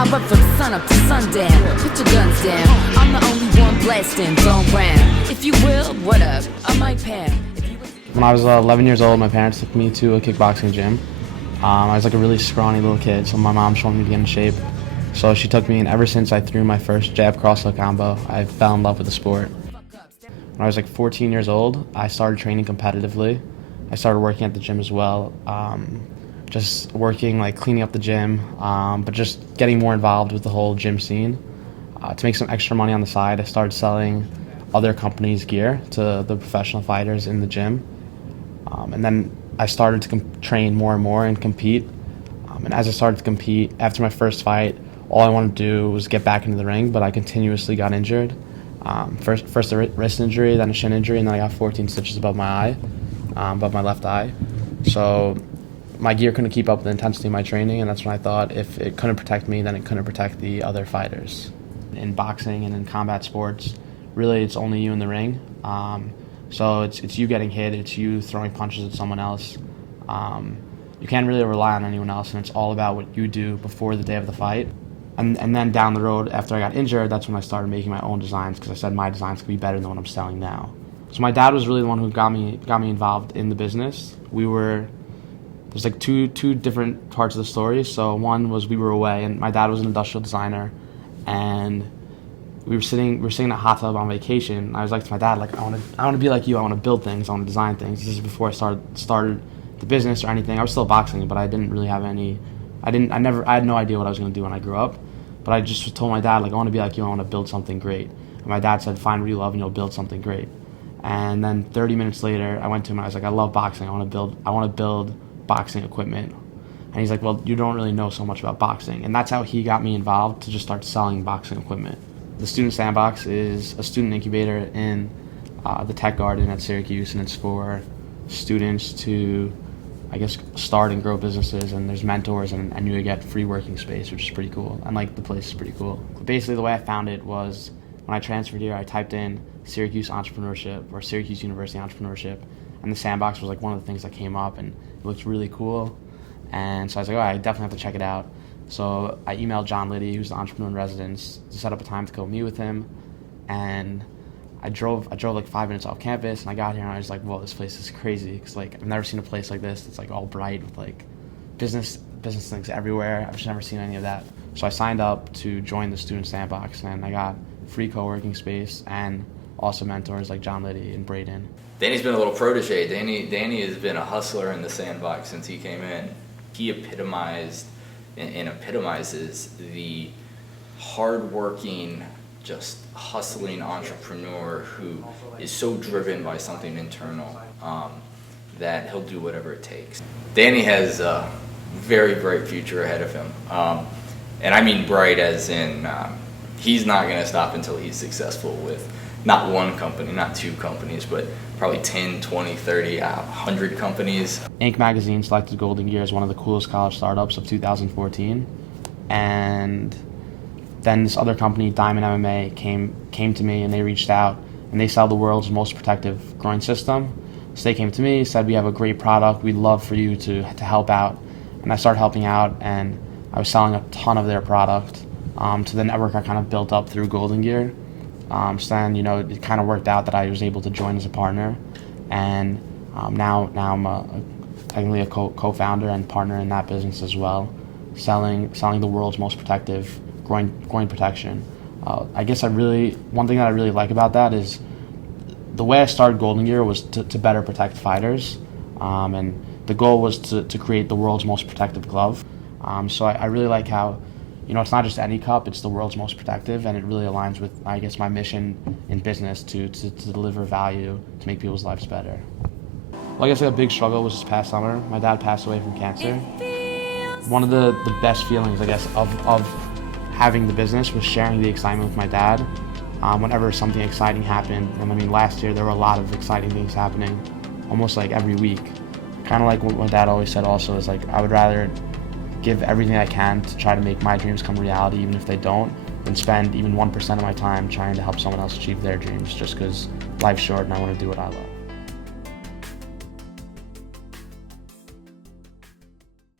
I work from sun up to sundown. Put your guns down. I'm the only one blasting, bone round. If you will, what up? I might pound. When I was 11 years old, my parents took me to a kickboxing gym. I was like a really scrawny little kid, so my mom wanted me to get in shape. So she took me, and ever since I threw my first jab cross-hook combo, I fell in love with the sport. When I was like 14 years old, I started training competitively. I started working at the gym as well, just working, like cleaning up the gym, but just getting more involved with the whole gym scene. To make some extra money on the side, I started selling other companies' gear to the professional fighters in the gym. And then I started to train more and more and compete. And as I started to compete, after my first fight, all I wanted to do was get back into the ring, but I continuously got injured. First a wrist injury, then a shin injury, and then I got 14 stitches above my eye, above my left eye. So my gear couldn't keep up with the intensity of my training, and that's when I thought if it couldn't protect me, then it couldn't protect the other fighters. In boxing and in combat sports, really it's only you in the ring. So it's you getting hit, it's you throwing punches at someone else. You can't really rely on anyone else, and it's all about what you do before the day of the fight. And then down the road, after I got injured, that's when I started making my own designs, because I said my designs could be better than what I'm selling now. So my dad was really the one who got me involved in the business. There's like two different parts of the story. So one was we were away, and my dad was an industrial designer, and we were sitting in a hot tub on vacation. And I was like to my dad, like, I want to be like you. I want to build things. I want to design things. This is before I started the business or anything. I was still boxing, but I didn't really have any. I had no idea what I was going to do when I grew up. But I just told my dad, like, I want to be like you. I want to build something great. And my dad said, find what you love and you'll build something great. And then 30 minutes later, I went to him and I was like, I love boxing. I want to build boxing equipment. And he's like, well, you don't really know so much about boxing. And that's how he got me involved to just start selling boxing equipment. The Student Sandbox is a student incubator in the Tech Garden at Syracuse, and it's for students to, I guess, start and grow businesses, and there's mentors, and you get free working space, which is pretty cool. And like the place is pretty cool. Basically, the way I found it was when I transferred here, I typed in Syracuse entrepreneurship or Syracuse University entrepreneurship, and the Sandbox was like one of the things that came up, and it looked really cool. And so I was like, oh, I definitely have to check it out. So I emailed John Liddy, who's the entrepreneur in residence, to set up a time to go meet with him. And I drove like 5 minutes off campus, and I got here and I was like, whoa, this place is crazy. Because like I've never seen a place like this. It's like all bright with like business things everywhere. I've just never seen any of that. So I signed up to join the Student Sandbox, and I got free co-working space and also mentors like John Liddy and Braden. Danny's been a little protege. Danny has been a hustler in the Sandbox since he came in. He epitomizes the hardworking, just hustling entrepreneur who is so driven by something internal that he'll do whatever it takes. Danny has a very bright future ahead of him. And I mean bright as in he's not going to stop until he's successful with not one company, not two companies, but probably 10, 20, 30, 100 companies. Inc. magazine selected Golden Gear as one of the coolest college startups of 2014. And then this other company, Diamond MMA, came to me, and they reached out, and they sell the world's most protective groin system. So they came to me, said, we have a great product, we'd love for you to help out. And I started helping out, and I was selling a ton of their product to the network I kind of built up through Golden Gear. So then, it kind of worked out that I was able to join as a partner, and now I'm technically a co-founder and partner in that business as well, selling the world's most protective groin protection. I guess one thing that I really like about that is the way I started Golden Gear was to better protect fighters, and the goal was to create the world's most protective glove. So I really like how, it's not just any cup, it's the world's most protective, and it really aligns with, I guess, my mission in business to deliver value, to make people's lives better. Well, I guess a big struggle was this past summer. My dad passed away from cancer. One of the best feelings, I guess, of having the business was sharing the excitement with my dad. Whenever something exciting happened, and I mean, last year there were a lot of exciting things happening, almost like every week. Kind of like what my dad always said also is like, I would rather give everything I can to try to make my dreams come reality, even if they don't, than spend even 1% of my time trying to help someone else achieve their dreams, just because life's short and I want to do what I love.